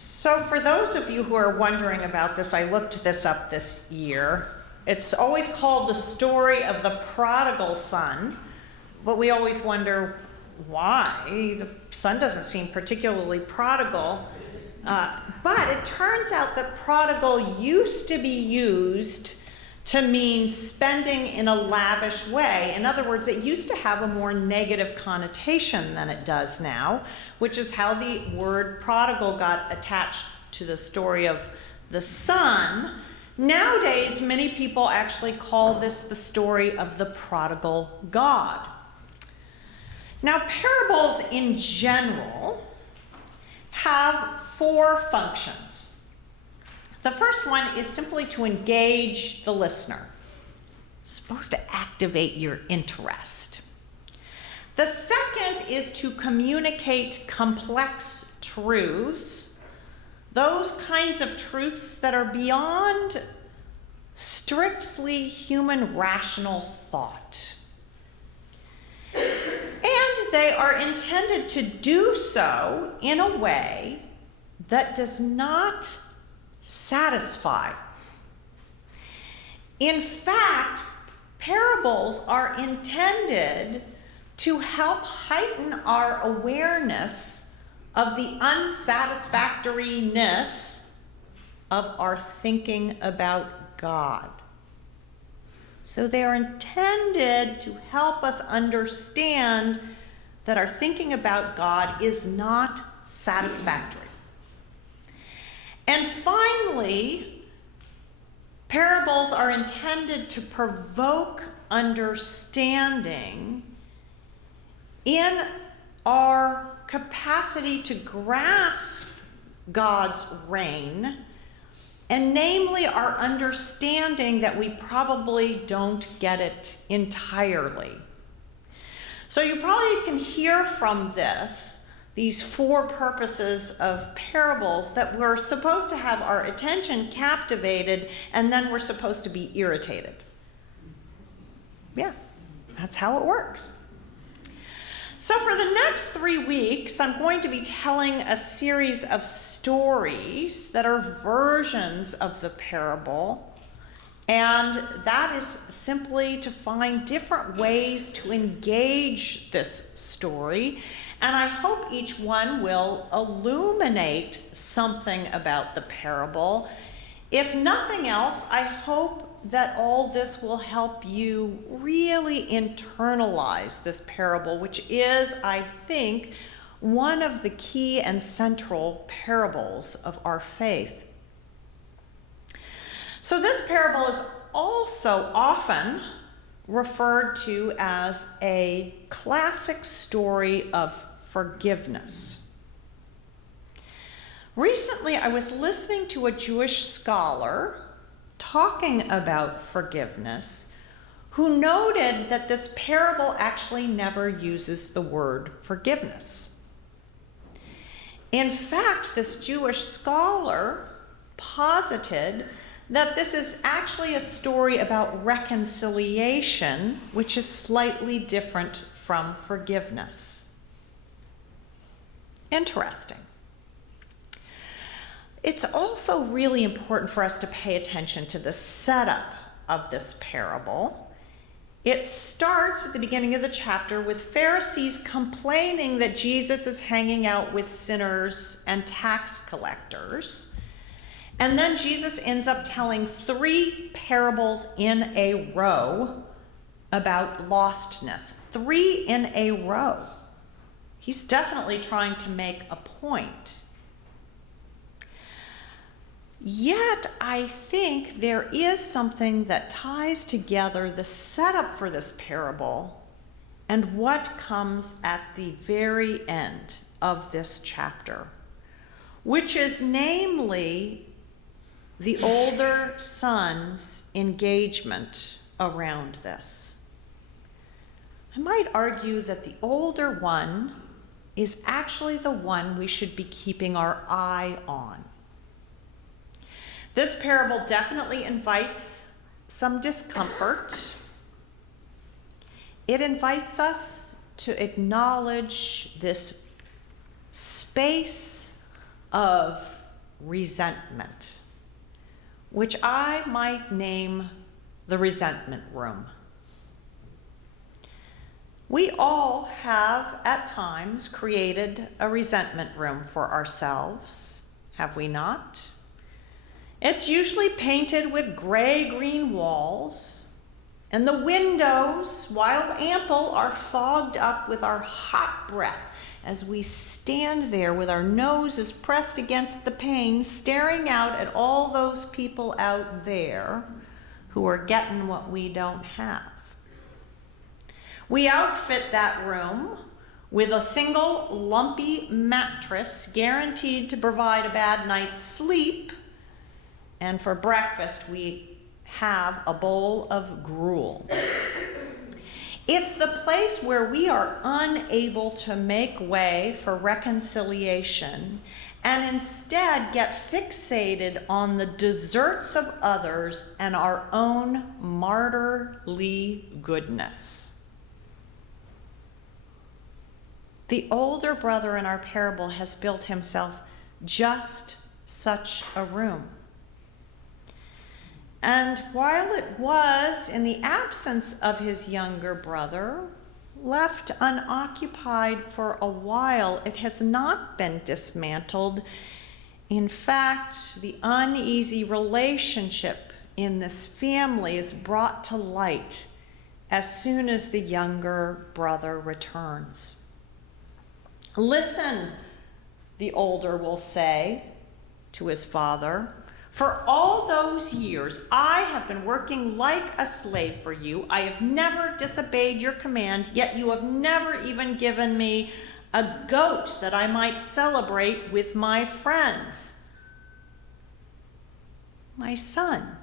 So for those of you who are wondering about this, I looked this up this year. It's always called the story of the prodigal son, but we always wonder why. The son doesn't seem particularly prodigal. But it turns out that prodigal used to be used to mean spending in a lavish way. In other words, it used to have a more negative connotation than it does now, which is how the word prodigal got attached to the story of the son. Nowadays, many people actually call this the story of the prodigal God. Now, parables in general have four functions. The first one is simply to engage the listener. It's supposed to activate your interest. The second is to communicate complex truths, those kinds of truths that are beyond strictly human rational thought. And they are intended to do so in a way that does not satisfy. In fact, parables are intended to help heighten our awareness of the unsatisfactoriness of our thinking about God. So they are intended to help us understand that our thinking about God is not satisfactory. And finally, parables are intended to provoke understanding in our capacity to grasp God's reign, and namely our understanding that we probably don't get it entirely. So you probably can hear from this, these four purposes of parables, that we're supposed to have our attention captivated and then we're supposed to be irritated. Yeah, that's how it works. So for the next 3 weeks, I'm going to be telling a series of stories that are versions of the parable. And that is simply to find different ways to engage this story. And I hope each one will illuminate something about the parable. If nothing else, I hope that all this will help you really internalize this parable, which is, I think, one of the key and central parables of our faith. So this parable is also often referred to as a classic story of forgiveness. Recently, I was listening to a Jewish scholar talking about forgiveness who noted that this parable actually never uses the word forgiveness. In fact, this Jewish scholar posited that this is actually a story about reconciliation, which is slightly different from forgiveness. Interesting. It's also really important for us to pay attention to the setup of this parable. It starts at the beginning of the chapter with Pharisees complaining that Jesus is hanging out with sinners and tax collectors. And then Jesus ends up telling 3 parables in a row about lostness. 3 in a row. He's definitely trying to make a point. Yet, I think there is something that ties together the setup for this parable and what comes at the very end of this chapter, which is namely the older son's engagement around this. I might argue that the older one is actually the one we should be keeping our eye on. This parable definitely invites some discomfort. It invites us to acknowledge this space of resentment, which I might name the resentment room. We all have, at times, created a resentment room for ourselves, have we not? It's usually painted with gray-green walls, and the windows, while ample, are fogged up with our hot breath as we stand there with our noses pressed against the pane, staring out at all those people out there who are getting what we don't have. We outfit that room with a single lumpy mattress guaranteed to provide a bad night's sleep, and for breakfast we have a bowl of gruel. It's the place where we are unable to make way for reconciliation and instead get fixated on the deserts of others and our own martyrly goodness. The older brother in our parable has built himself just such a room. And while it was, in the absence of his younger brother, left unoccupied for a while, it has not been dismantled. In fact, the uneasy relationship in this family is brought to light as soon as the younger brother returns. Listen, the older will say to his father, for all those years I have been working like a slave for you. I have never disobeyed your command, yet you have never even given me a goat that I might celebrate with my friends. My son,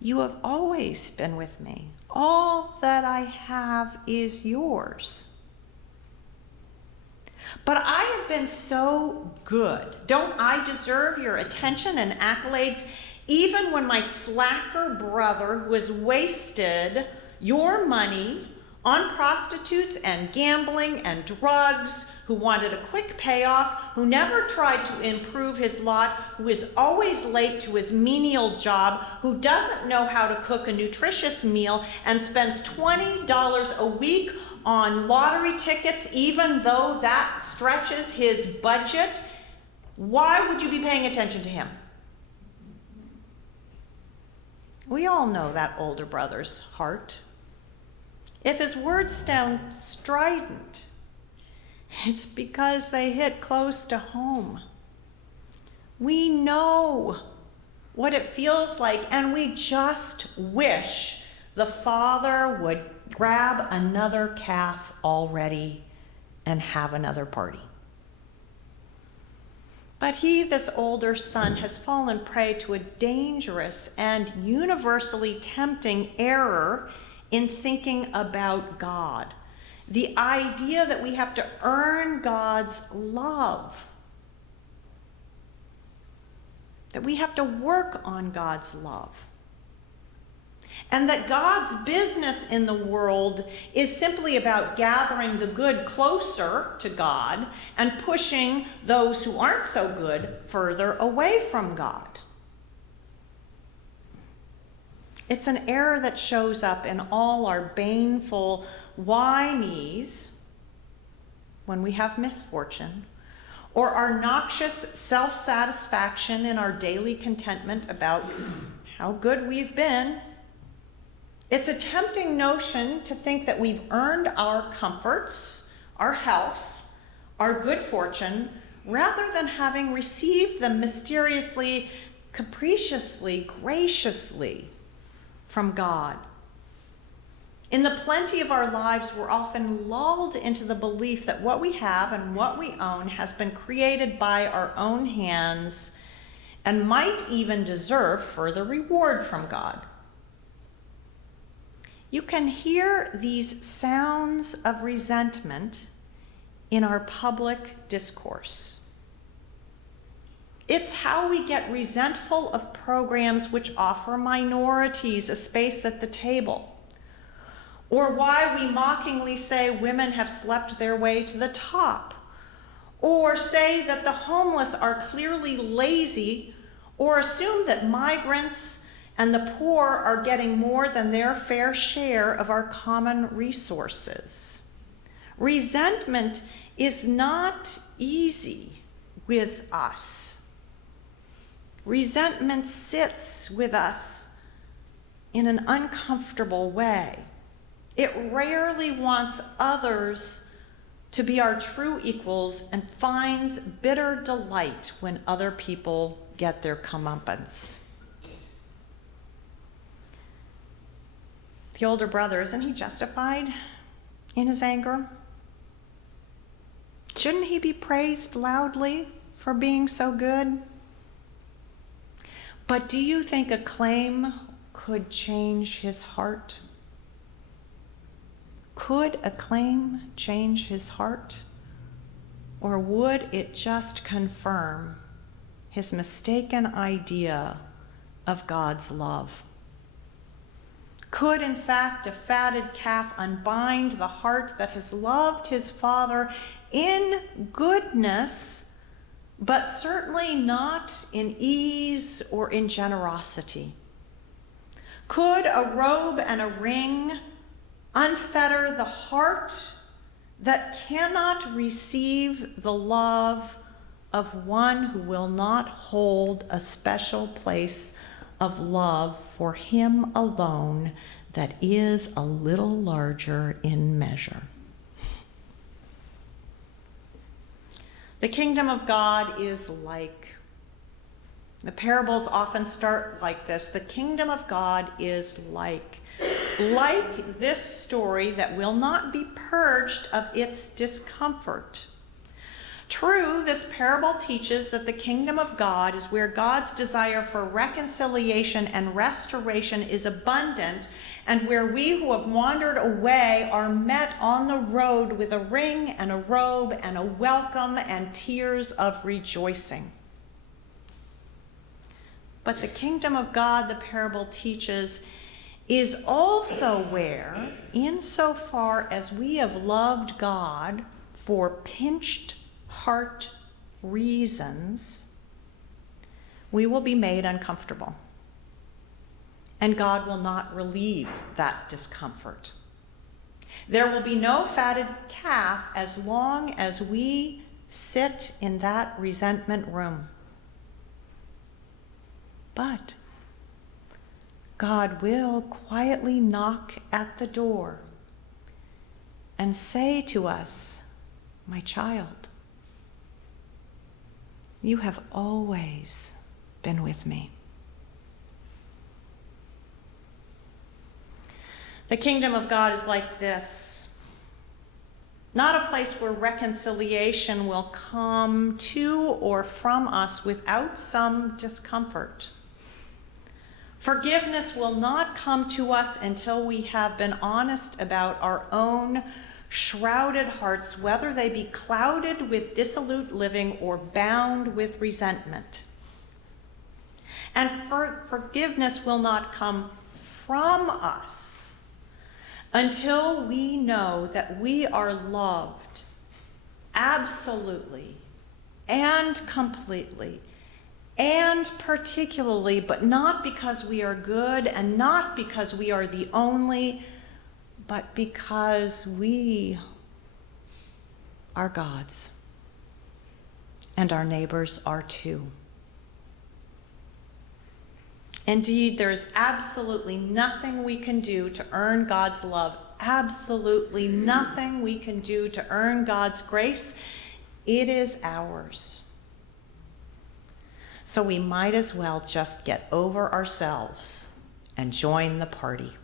you have always been with me. All that I have is yours. But I have been so good. Don't I deserve your attention and accolades, even when my slacker brother, who has wasted your money on prostitutes and gambling and drugs, who wanted a quick payoff, who never tried to improve his lot, who is always late to his menial job, who doesn't know how to cook a nutritious meal and spends $20 a week on lottery tickets, even though that stretches his budget? Why would you be paying attention to him? We all know that older brother's heart. If his words sound strident, it's because they hit close to home. We know what it feels like, and we just wish the father would grab another calf already and have another party. But he, this older son, has fallen prey to a dangerous and universally tempting error in thinking about God. The idea that we have to earn God's love, that we have to work on God's love, and that God's business in the world is simply about gathering the good closer to God and pushing those who aren't so good further away from God. It's an error that shows up in all our baneful why me's when we have misfortune, or our noxious self-satisfaction in our daily contentment about how good we've been. It's a tempting notion to think that we've earned our comforts, our health, our good fortune, rather than having received them mysteriously, capriciously, graciously from God. In the plenty of our lives, we're often lulled into the belief that what we have and what we own has been created by our own hands and might even deserve further reward from God. You can hear these sounds of resentment in our public discourse. It's how we get resentful of programs which offer minorities a space at the table, or why we mockingly say women have slept their way to the top, or say that the homeless are clearly lazy, or assume that migrants and the poor are getting more than their fair share of our common resources. Resentment is not easy with us. Resentment sits with us in an uncomfortable way. It rarely wants others to be our true equals and finds bitter delight when other people get their comeuppance. The older brother, isn't he justified in his anger? Shouldn't he be praised loudly for being so good? But do you think a claim could change his heart? Could a claim change his heart? Or would it just confirm his mistaken idea of God's love? Could, in fact, a fatted calf unbind the heart that has loved his father in goodness, but certainly not in ease or in generosity? Could a robe and a ring unfetter the heart that cannot receive the love of one who will not hold a special place of love for him alone that is a little larger in measure? The kingdom of God is like. The parables often start like this. The kingdom of God is like this story that will not be purged of its discomfort. True, this parable teaches that the kingdom of God is where God's desire for reconciliation and restoration is abundant, and where we who have wandered away are met on the road with a ring and a robe and a welcome and tears of rejoicing. But the kingdom of God, the parable teaches, is also where, insofar as we have loved God for pinched heart reasons, we will be made uncomfortable. And God will not relieve that discomfort. There will be no fatted calf as long as we sit in that resentment room. But God will quietly knock at the door and say to us, "My child, you have always been with me." The kingdom of God is like this. Not a place where reconciliation will come to or from us without some discomfort. Forgiveness will not come to us until we have been honest about our own shrouded hearts, whether they be clouded with dissolute living or bound with resentment. And forgiveness will not come from us until we know that we are loved absolutely and completely and particularly, but not because we are good and not because we are the only, but because we are God's and our neighbors are too. Indeed, there is absolutely nothing we can do to earn God's love, absolutely nothing we can do to earn God's grace. It is ours. So we might as well just get over ourselves and join the party.